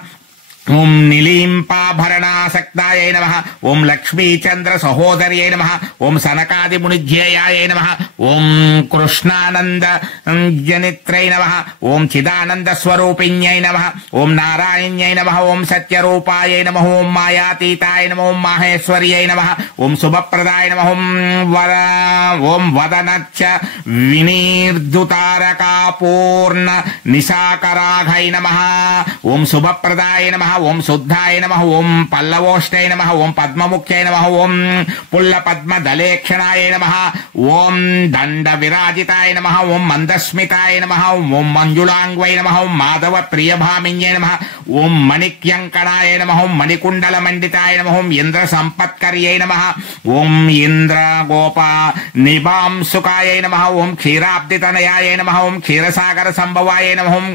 ఓం నిలీంపాభరణాసక్తాయ నమః, ఓం లక్ష్మీచంద్ర సహోదర్యై నమః, ఓం సనకాది మునిధ్యేయాయ నమః, ఓం కృష్ణానంద జనిత్రై నమః, ఓం చిదానంద స్వరూపిణ్యై నమః, ఓం నారాయణ్యై నమః, ఓం సత్యరూపాయ నమః, ఓం మాయాతీతాయ నమః, ఓం మాహేశ్వర్యై నమః, ఓం శుభప్రదాయ నమః, ఓం వదనచ్చ వినీర్దుతారకాపూర్ణ నిశాకరాఘై నమః, ఓం శుభప్రదాయ నమః, ఓం శుద్ధాయ నమః, ఓం పల్లవోష్టై నమః, ఓం పద్మముఖ్యై నమః, ఓం పుల్ల పద్మ దలేక్షణాయ నమః, ఓం దండ విరాజితాయ నమః, ఓం మందస్మితాయ నమః, ఓం మంజుళాంగ్వై నమః, ఓం మాధవ ప్రియభామిన్యై నమః, ఓం మణిక్యంకణాయ నమః, ఓం మణికుండల మండితాయ నమః, ఓం ఇంద్ర సంపత్కర్యై నమః, ఓం ఇంద్ర గోపా నిబాంసుకాయ నమః, ఓం క్షీరాబ్దితనయాయ నమః, ఓం క్షీరసాగర సంభవాయ నమః, ఓం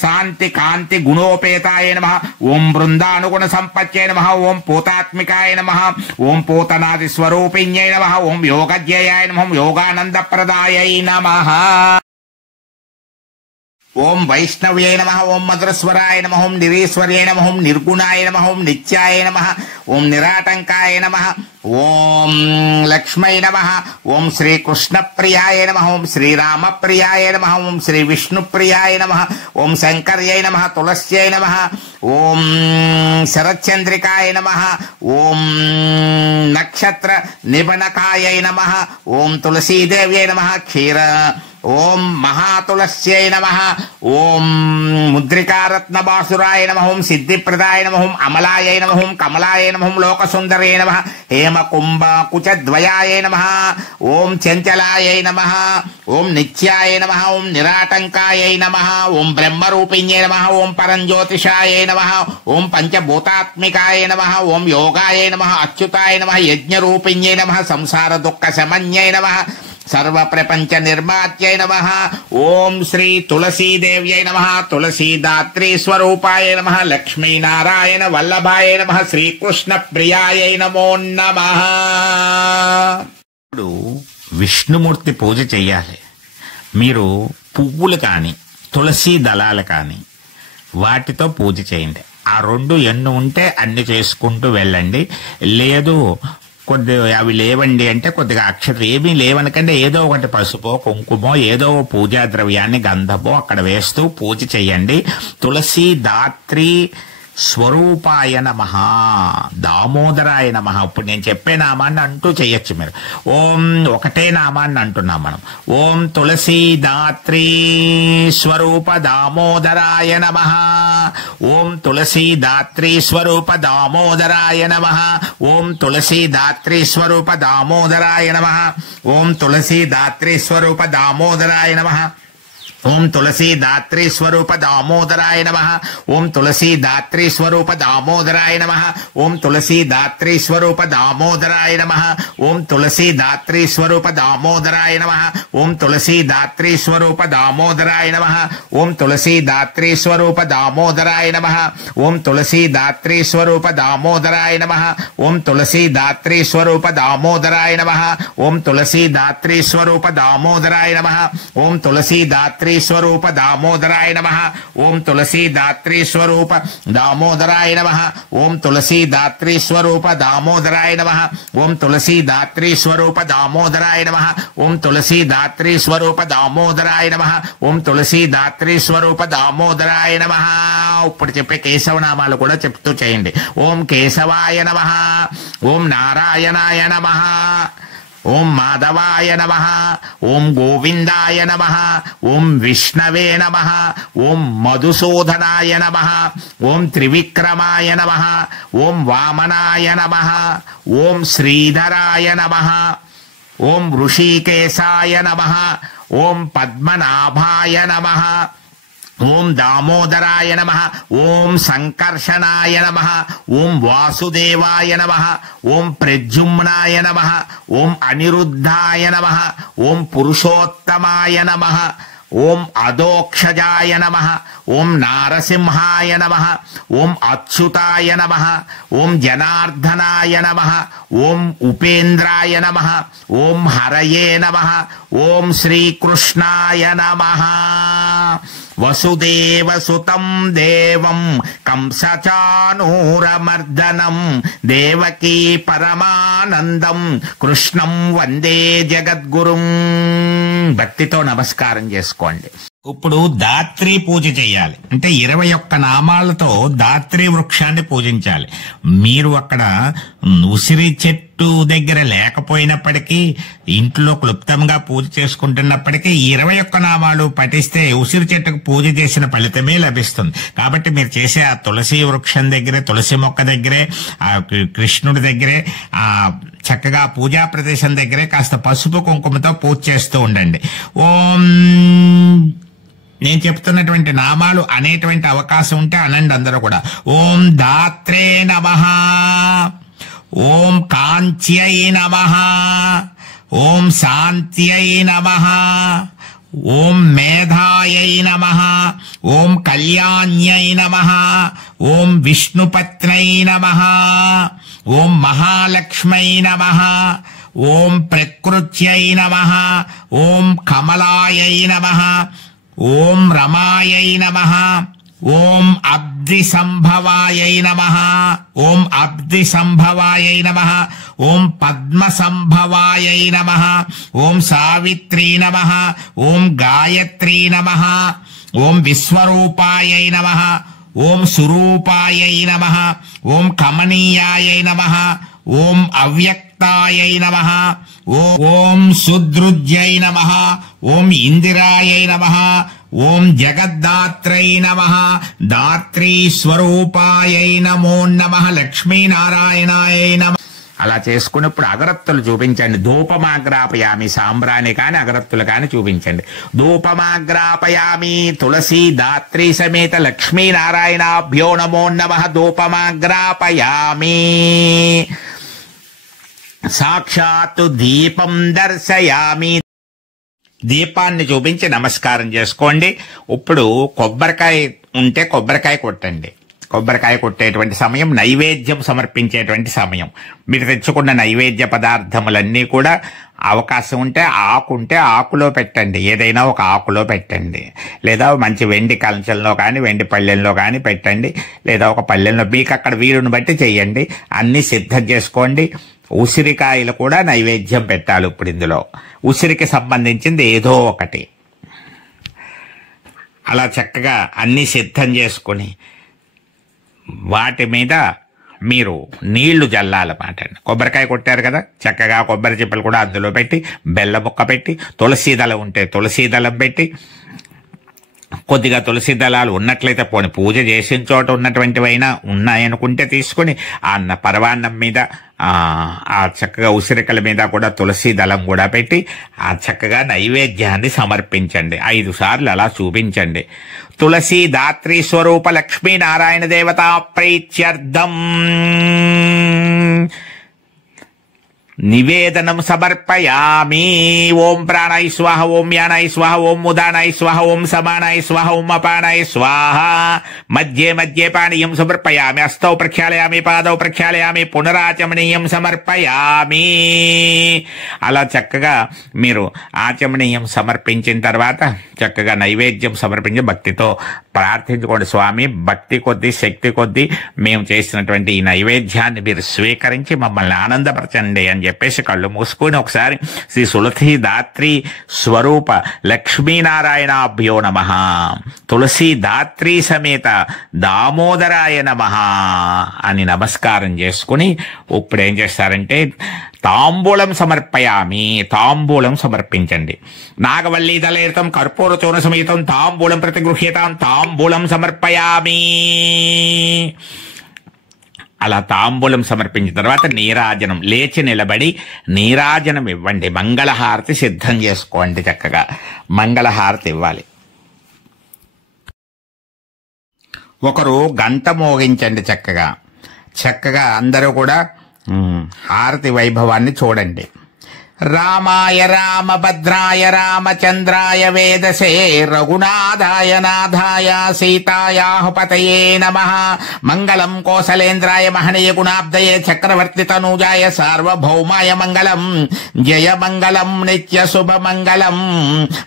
శాంతి కాంతి గుణోపేతాయ నమః, ఓం బృందానుగుణ సంపత్యై నమః, ఓం పూతాత్మికాయ నమః, ఓం పూతనాది స్వరూపిణ్యై నమః, ఓం యోగజ్ఞయాయ నమః, యోగానందప్రదాయై నమః, ఓం వైష్ణవ్యై నమః, ఓం మధురస్వరాయ నమః, ఓం నిరీశ్వర్యై నమః, ఓం నిర్గుణాయ నమః, ఓం నిత్యాయ నమః, ఓం నిరాటంకాయ నమః, ఓం లక్ష్మై నమః, ఓం శ్రీకృష్ణప్రియాయ నమః, ఓం శ్రీరామప్రియాయ నమః, ఓం శ్రీ విష్ణుప్రియాయ నమః, ఓం శంకర్యై నమః, తులస్యై నమః, ఓం శరచంద్రికాయ నమః, ఓం నక్షత్ర నిబనకాయై నమః, ఓం తులసీదేవ్యై నమః, ఓం మహాతులస్యై నమః, ఓం ముద్రికారత్నబాసురాయ నమః, ఓం సిద్ధిప్రదాయ నమః, ఓం అమలాయై నమః, ఓం కమలాయ నమః, ఓం లోకసుందరే నమః, హేమకుంభకుచద్వయాయ నమః, ఓం చంచలాయై నమః, ఓం నిత్యాయ నమః, ఓం నిరాటంకాయై నమః, ఓం బ్రహ్మరూపిణ్యై నమః, ఓం పరంజ్యోతిషాయై నమః, ఓం పంచభూతాత్మికాయ నమః, ఓం యోగాయ నమః, అచ్యుతాయ నమః, యజ్ఞరూపిణ్యై నమః, సంసార దుఃఖ శమన్యై నమః, సర్వ ప్రపంచ నిర్మాత్యై నమః, ఓం శ్రీ తులసీదేవ్యై నమః, తులసీదాత్రీ స్వరూపాయ నమః, లక్ష్మీనారాయణ వల్లభాయ నమః, శ్రీకృష్ణ ప్రియాయై నమో నమః. ఇప్పుడు విష్ణుమూర్తి పూజ చెయ్యాలి. మీరు పువ్వులు కానీ తులసీ దళాలు కానీ వాటితో పూజ చేయండి. ఆ రెండు ఎన్ని ఉంటే అన్ని చేసుకుంటూ వెళ్ళండి. లేదు కొద్దిగా అవి లేవండి అంటే కొద్దిగా అక్షతలు ఏమీ లేవనకంటే ఏదో ఒకటి పసుపో కుంకుమో ఏదో పూజా ద్రవ్యాన్ని గంధమో అక్కడ వేస్తూ పూజ చెయ్యండి. తులసి దాత్రి స్వరూపాయ నమః, దామోదరాయ నమః. ఇప్పుడు నేను చెప్పే నామాన్ని అంటూ చెయ్యొచ్చు మీరు. ఓం ఒకటే నామాన్ని అంటున్నాం మనం. ఓం తులసీ దాత్రీ స్వరూప దామోదరాయ నమః, ఓం తులసీ దాత్రీ స్వరూప దామోదరాయ నమః, ఓం తులసీ దాత్రీ స్వరూప దామోదరాయ నమః, ఓం తులసీ దాత్రీ స్వరూప దామోదరాయ నమః, ఓం తులసీ దాత్రీ స్వరూప దామోదరాయ నమః, ఓం తులసీ దాత్రీ స్వరూప దామోదరాయ నమః, ఓం తులసీ దాత్రీ స్వరూప దామోదరాయ నమః, ఓం తులసీ దాత్రీ స్వరూప దామోదరాయ నమః, ఓం తులసీ దాత్రీ స్వరూప దామోదరాయ నమః, ఓం తులసీ దాత్రీ స్వరూప దామోదరాయ నమః, ఓం తులసీ దాత్రీ స్వరూప దామోదరాయ నమః, ఓం తులసీ దాత్రీ స్వరూప దామోదరాయ నమః, ఓం తులసీ దాత్రీ స్వరూప దామోదరాయ నమః, ఓం తులసీ దాత్రీ స్వరూప దామోదరాయ నమః, ఓం తులసీ దాత్రీ స్వరూప దామోదరాయ నమః, ఓం తులసీ దాత్రీ స్వరూప దామోదరాయ నమః, ఓం తులసీ దాత్రీ స్వరూప దామోదరాయ నమః, ఓం తులసీ దాత్రీ స్వరూప దామోదరాయ నమః, ఓం తులసీ దాత్రీ స్వరూప దామోదరాయ నమః. ఇప్పుడు చెప్పే కేశవనామాలు కూడా చెప్తూ చేయండి. ఓం కేశవాయ నమః, ఓం నారాయణాయ నమః, ఓం మాధవాయ నమః, ఓం గోవిందాయ నమః, ఓం విష్ణవే నమః, ఓం మధుసూదనాయ నమః, ఓం త్రివిక్రమాయ నమః, ఓం వామనాయ నమః, ఓం శ్రీధరాయ నమః, ఓం ఋషికేశాయ నమః, ఓం పద్మనాభాయ నమః, ఓం దామోదరాయ నమః, ఓం సంకర్షణాయ నమః, ఓం వాసుదేవాయ నమః, ఓం ప్రద్యుమ్నాయ నమః, ఓం అనిరుద్ధాయ నమః, ఓం పురుషోత్తమాయ నమః, ఓం అదోక్షజాయ నమః, ఓం నారసింహాయ నమః, ఓం అచ్యుతాయ నమః, ఓం జనార్దనాయ నమః, ఓం ఉపేంద్రాయ నమః, ఓం హరయే నమః, ఓం శ్రీకృష్ణాయ నమః. వసుదేవసుతం దేవం కంసచానూరమర్దనం దేవకీ పరమానందం కృష్ణం వందే జగద్గురుం. భక్తితో నమస్కారం చేసుకోండి. ఇప్పుడు దాత్రి పూజ చేయాలి అంటే 21 నామాలతో దాత్రి వృక్షాన్ని పూజించాలి. మీరు అక్కడ ఉసిరి చెట్టు దగ్గర లేకపోయినప్పటికీ ఇంట్లో క్లుప్తంగా పూజ చేసుకుంటున్నప్పటికీ 21 నామాలు పఠిస్తే ఉసిరి చెట్టుకు పూజ చేసిన ఫలితమే లభిస్తుంది. కాబట్టి మీరు చేసే ఆ తులసి వృక్షం దగ్గరే, తులసి మొక్క దగ్గరే, ఆ కృష్ణుడి దగ్గరే, ఆ చక్కగా పూజా ప్రదేశం దగ్గరే కాస్త పసుపు కుంకుమతో పూజ చేస్తూ ఉండండి. ఓం నేను చెప్తున్నటువంటి నామాలు అనేటువంటి అవకాశం ఉంటే అనండి అందరూ కూడా. ఓం దాత్రే నమః, ఓం కాంత్యై నమః, ఓం శాంత్యై నమః, ఓం మేధాయై నమః, ఓం కళ్యాణ్యై నమః, ఓం విష్ణుపత్నై నమః, ఓం మహాలక్ష్మై నమః, ఓం ప్రకృత్యై నమః, ఓం కమలాయై నమః, ఓం రమాయై నమః, ఓం అబ్ది సంభవాయై నమః, ఓం అబ్ది సంభవాయై నమః, ఓం పద్మ సంభవాయై నమః, ఓం సావిత్రీ నమః, ఓం గాయత్రీ నమః, ఓం విశ్వరూపాయై నమః, ఓం సురూపాయై నమః, ఓం కమనీయాయై నమః, ఓం అవ్యక్త శక్తాయై నమః, ఓం సుదృజ్యై నమః, ఓం ఇందిరాయై నమః, ఓం జగద్దాత్రై నమః, దాత్రీ స్వరూపాయై నమో నమః, లక్ష్మీనారాయణాయై నమః. అలా చేసుకున్నప్పుడు అగరత్తులు చూపించండి. ధూపమాగ్రాపయామి, సాంబ్రాణి కాని అగరత్తులు కాని చూపించండి. ధూపమాగ్రాపయామి తులసి దాత్రి సమేత లక్ష్మీనారాయణాభ్యో నమో నమః. ధూపమాగ్రాపయామి. సాక్షాత్తు దీపం దర్శయామి. దీపాన్ని చూపించి నమస్కారం చేసుకోండి. ఇప్పుడు కొబ్బరికాయ ఉంటే కొబ్బరికాయ కొట్టండి. కొబ్బరికాయ కొట్టేటువంటి సమయం నైవేద్యం సమర్పించేటువంటి సమయం. మీరు తెచ్చుకున్న నైవేద్య పదార్థములన్నీ కూడా అవకాశం ఉంటే ఆకులో పెట్టండి. ఏదైనా ఒక ఆకులో పెట్టండి, లేదా మంచి వెండి కంచెంలో కానీ వెండి పళ్ళెంలో కానీ పెట్టండి, లేదా ఒక పళ్ళెంలో మీకు అక్కడ వీలుని బట్టి చెయ్యండి. అన్నీ సిద్ధం చేసుకోండి. ఉసిరికాయలు కూడా నైవేద్యం పెట్టాలి. ఇప్పుడు ఇందులో ఉసిరికి సంబంధించింది ఏదో ఒకటి. అలా చక్కగా అన్నీ సిద్ధం చేసుకుని వాటి మీద మీరు నీళ్లు జల్లాలన్నమాట. కొబ్బరికాయ కొట్టారు కదా, చక్కగా కొబ్బరి చిప్పలు కూడా అందులో పెట్టి, బెల్ల ముక్క పెట్టి, తులసి దళం ఉంటే తులసి దళం పెట్టి, కొద్దిగా తులసి దళాలు ఉన్నట్లయితే పోని పూజ చేసిన చోట ఉన్నటువంటివైనా ఉన్నాయనుకుంటే తీసుకుని ఆ పరవాన్నం మీద ఆ చక్కగా ఉసిరికల మీద కూడా తులసి దళం కూడా పెట్టి ఆ చక్కగా నైవేద్యాన్ని సమర్పించండి. 5 సార్లు అలా చూపించండి. తులసి దాత్రి స్వరూప లక్ష్మీనారాయణ దేవతా ప్రీత్యర్థం నివేదనం సమర్పయామి. ఓం ప్రాణాయ స్వాహ, ఓం యానాయ స్వాహ, ఓం ఉదానాయ స్వాహ, ఓం సమానాయ స్వాహ, ఓం అపానాయ స్వాహ. మధ్యే మధ్యే పానీయం సమర్పయామి. హస్తౌ ప్రక్షాళయామి, పాదౌ ప్రక్షాళయామి, పునరాచమనీయం సమర్పయామి. అలా చక్కగా మీరు ఆచమనీయం సమర్పించిన తర్వాత చక్కగా నైవేద్యం సమర్పించి భక్తితో ప్రార్థించుకోండి. స్వామి, భక్తి కొద్దీ శక్తి కొద్దీ మేము చేసినటువంటి ఈ నైవేద్యాన్ని మీరు స్వీకరించి మమ్మల్ని ఆనందపరచండి అని చెప్పేసి కళ్ళు మూసుకొని ఒకసారి శ్రీ తులసి దాత్రి స్వరూప లక్ష్మీనారాయణాభ్యో నమః, తులసి దాత్రి సమేత దామోదరాయ నమః అని నమస్కారం చేసుకుని ఇప్పుడు ఏం చేస్తారంటే తాంబూలం సమర్పయామి. తాంబూలం సమర్పించండి. నాగవల్లి దళేతం కర్పూర చూర్ణ సమేతం తాంబూలం ప్రతిగృహ్యతాం తాంబూలం సమర్పయామి. అలా తాంబూలం సమర్పించిన తర్వాత నీరాజనం, లేచి నిలబడి నీరాజనం ఇవ్వండి. మంగళహారతి సిద్ధం చేసుకోండి. చక్కగా మంగళహారతి ఇవ్వాలి. ఒకరు గంట మోగించండి. చక్కగా అందరూ కూడా హారతి వైభవాన్ని చూడండి. రామాయ రామభద్రాయ రామచంద్రాయ వేదసే రఘునాథాయ నాథాయ సీతాయాః పతయే నమః. మంగళం కోసలేంద్రాయ మహనీయ గుణాబ్దయే చక్రవర్తి తనూజాయ సార్వభౌమాయ మంగళం. జయ మంగళం నిత్య శుభ మంగళం.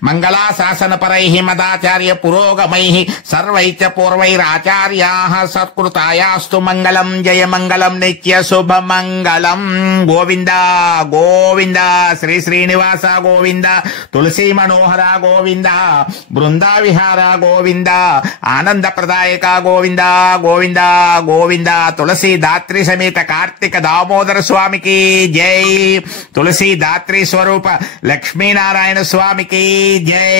మంగళాశాసన పరైః మదాచార్య పురోగమైః సర్వైచ పూర్వైరాచార్యాః సత్కృతాయాస్తు మంగళం. జయ మంగళం నిత్య శుభ మంగళం. గోవింద గోవింద. శ్రీ శ్రీనివాస గోవింద. తులసీ మనోహర గోవింద. బృందా విహార గోవింద. ఆనంద ప్రదాయక గోవింద గోవింద గోవింద. తులసి దాత్రి సమేత కార్తిక దామోదర స్వామికి జై. తులసి దాత్రి స్వరూప లక్ష్మీనారాయణ స్వామికి జై.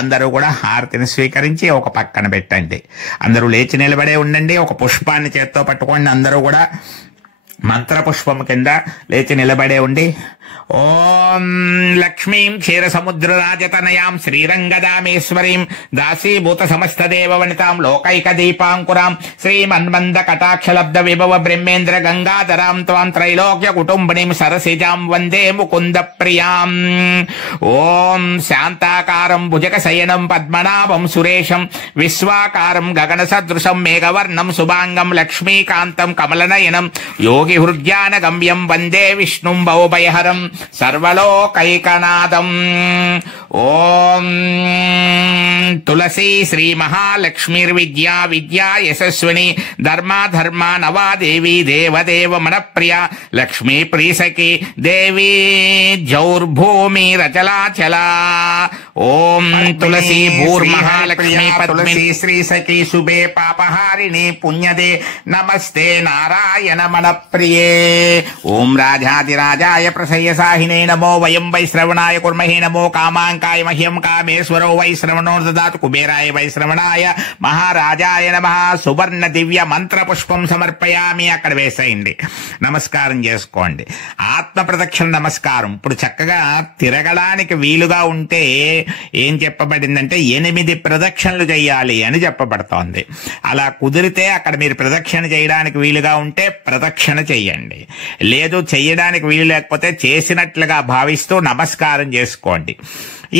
అందరూ కూడా హారతిని స్వీకరించి ఒక పక్కన పెట్టండి. అందరూ లేచి నిలబడే ఉండండి. ఒక పుష్పాన్ని చేత్తో పట్టుకోండి. అందరూ కూడా మంత్రపుష్పం కింద లేచి నిలబడే ఉండి ఓం లక్ష్మీం క్షీరసముద్రరాజతనయాం శ్రీరంగదామేశ్వరీం దాసీభూత సమస్త దేవవనితాం లోకైక దీపాంకురాం శ్రీమన్మంద కటాక్షలబ్ధ విభవ బ్రహ్మేంద్ర గంగాధరాం త్వాం త్రైలోక్య కుటుంబినీం సరసిజాం వందే ముకుంద ప్రియాం. ఓం శాంతాకారం భుజగ శయనం పద్మనాభం సురేశం విశ్వాకారం గగన సదృశం మేఘవర్ణం శుభాంగం లక్ష్మీకాంతం కమలనయనం యోగి హృద్యాన గమ్యం వందే విష్ణుం భవభయహరం సర్వలోకైకనాథం. ఓం తులసి శ్రీ మహాలక్ష్మీర్విద్యా విద్యా యశస్విని ధర్మాధర్మా నవాదేవి దేవదేవ మనప్రియ లక్ష్మీ ప్రీసకి దేవి జౌర్భూమి రచలాచల. ఓం తులసి భూర్మహాలక్ష్మి తులసి శ్రీ సఖీ శుభే పాపహారిణి పుణ్యదే నమస్తే నారాయణ మన ప్రియే. ఓం రాజాదిరాజాయ ప్రసయ్యసాహినే నమో వయం వైశ్రవణాయ కుర్మహే నమో కామాంకాయ మహ్యం కామేశ్వరో వైశ్రవణో దదాతు కుబేరాయ వైశ్రవణాయ మహారాజాయ నమః. సువర్ణ దివ్య మంత్ర పుష్పం సమర్పయామి. అక్కడ వేసేయండి, నమస్కారం చేసుకోండి. ఆత్మ ప్రదక్షిణ నమస్కారం. ఇప్పుడు చక్కగా తిరగడానికి వీలుగా ఉంటే ఏం చెప్పబడిందంటే 8 ప్రదక్షిణలు చేయాలి అని చెప్పబడుతోంది. అలా కుదిరితే అక్కడ మీరు ప్రదక్షిణ చేయడానికి వీలుగా ఉంటే ప్రదక్షిణ చెయ్యండి. లేదు చెయ్యడానికి వీలు లేకపోతే చేసినట్లుగా భావిస్తూ నమస్కారం చేసుకోండి.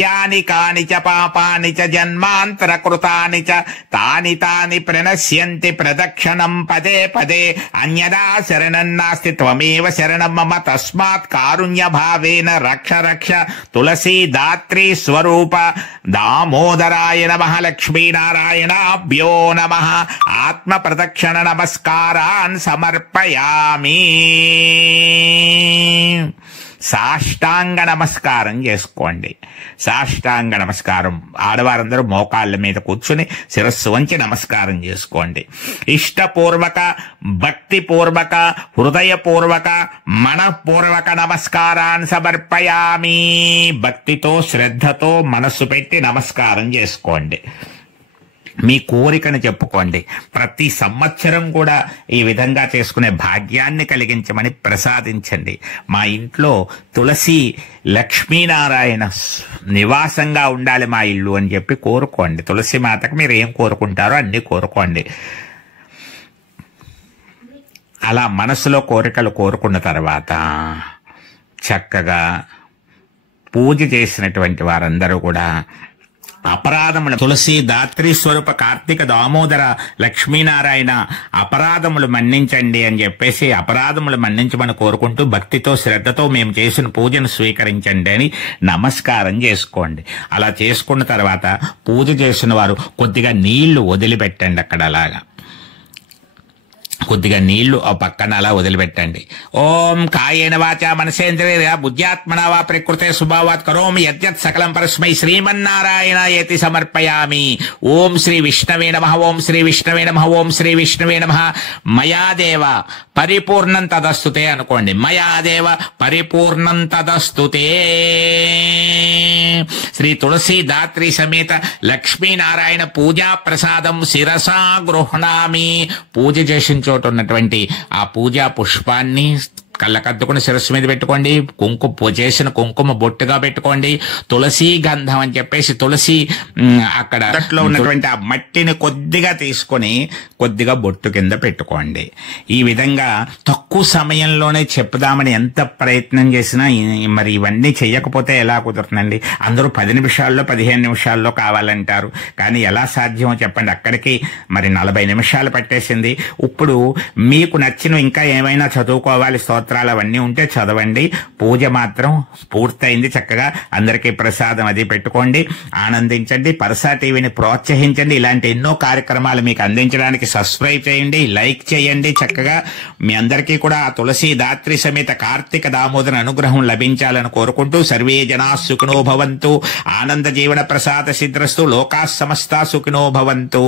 యాని కాని చ పాపాని చ జన్మాంతర కృతాని చ తాని తాని ప్రణశ్యంతి ప్రదక్షిణం పదే పదే అన్యదా శరణం నాస్తి త్వమేవ శరణం మమ తస్మాత్ కారుణ్య భావేన రక్ష రక్ష. తులసీ దాత్రీ స్వరూప దామోదరాయ నమః. లక్ష్మీనారాయణాభ్యో నమః. ఆత్మ ప్రదక్షిణ నమస్కారాన్ సమర్పయామి. సాష్టాంగ నమస్కారం చేసుకోండి. సాష్టాంగ నమస్కారం ఆడవారందరూ మోకాళ్ళ మీద కూర్చుని శిరస్సు వంచి నమస్కారం చేసుకోండి. ఇష్టపూర్వక, భక్తిపూర్వక, హృదయపూర్వక, మనఃపూర్వక నమస్కారాన్ని సమర్పయామి. భక్తితో శ్రద్ధతో మనస్సు పెట్టి నమస్కారం చేసుకోండి. మీ కోరికను చెప్పుకోండి. ప్రతి సంవత్సరం కూడా ఈ విధంగా చేసుకునే భాగ్యాన్ని కలిగించమని ప్రసాదించండి. మా ఇంట్లో తులసి లక్ష్మీనారాయణ నివాసంగా ఉండాలి మా ఇల్లు అని చెప్పి కోరుకోండి. తులసి మాతకు మీరు ఏం కోరుకుంటారో అన్ని కోరుకోండి. అలా మనసులో కోరికలు కోరుకున్న తర్వాత చక్కగా పూజ చేసినటువంటి వారందరూ కూడా అపరాధములు తులసి దాత్రి స్వరూప కార్తీక దామోదర లక్ష్మీనారాయణ అపరాధములు మన్నించండి అని చెప్పేసి అపరాధములు మన్నించమని కోరుకుంటూ భక్తితో శ్రద్ధతో మేము చేసిన పూజను స్వీకరించండి అని నమస్కారం చేసుకోండి. అలా చేసుకున్న తర్వాత పూజ చేసిన వారు కొద్దిగా నీళ్లు వదిలిపెట్టండి. అక్కడ అలాగా కొద్దిగా నీళ్లు ఆ పక్కన అలా వదిలిపెట్టండి. ఓం కాయేన వాచా మనసేంద్రియ బుద్ధ్యాత్మనా వా ప్రకృతే స్వభావాత్ కరోమి యద్యత్ సకలం పరస్మై శ్రీమన్నారాయణ ఏతి సమర్పయామి. ఓం శ్రీ విష్ణవే నమః. ఓం శ్రీ విష్ణవే నమః. ఓం శ్రీ విష్ణవే నమః. మయాదేవ పరిపూర్ణం తదస్తుతే అనుకోండి. మయాదేవ పరిపూర్ణం తదస్తుతే. శ్రీ తులసి దాత్రి సమేత లక్ష్మీనారాయణ పూజా ప్రసాదం శిరసా గృహ్ణామి. పూజ చేసిన చోట ఉన్నటువంటి ఆ పూజా పుష్పాన్ని కళ్ళకద్దుకుని శిరస్సు మీద పెట్టుకోండి. చేసిన కుంకుమ బొట్టుగా పెట్టుకోండి. తులసి గంధం అని చెప్పేసి తులసి అక్కడ ఉన్నటువంటి ఆ మట్టిని కొద్దిగా తీసుకొని కొద్దిగా బొట్టు కింద పెట్టుకోండి. ఈ విధంగా తక్కువ సమయంలోనే చెప్పుదామని ఎంత ప్రయత్నం చేసినా మరి ఇవన్నీ చెయ్యకపోతే ఎలా కుదురుతుందండి? అందరూ 10 నిమిషాల్లో 15 నిమిషాల్లో కావాలంటారు. కానీ ఎలా సాధ్యమో చెప్పండి. అక్కడికి మరి 40 నిమిషాలు పట్టేసింది. ఇప్పుడు మీకు నచ్చిన ఇంకా ఏమైనా చదువుకోవాలి స్తోత్రాలు అవన్నీ ఉంటే చదవండి. పూజ మాత్రం పూర్తయింది. చక్కగా అందరికీ ప్రసాదం అది పెట్టుకోండి, ఆనందించండి. పరసా టీవీని ప్రోత్సహించండి. ఇలాంటి ఎన్నో కార్యక్రమాలు మీకు అందించడానికి సబ్స్క్రైబ్ చేయండి, లైక్ చేయండి. చక్కగా మీ అందరికీ కూడా తులసి దాత్రి సమేత కార్తీక దామోదర అనుగ్రహం లభించాలని కోరుకుంటూ సర్వే జనా సుఖినో భవంతు. ఆనంద జీవన ప్రసాద సిద్ధ్రస్తు. లోకా సమస్త సుఖినో భవంతు.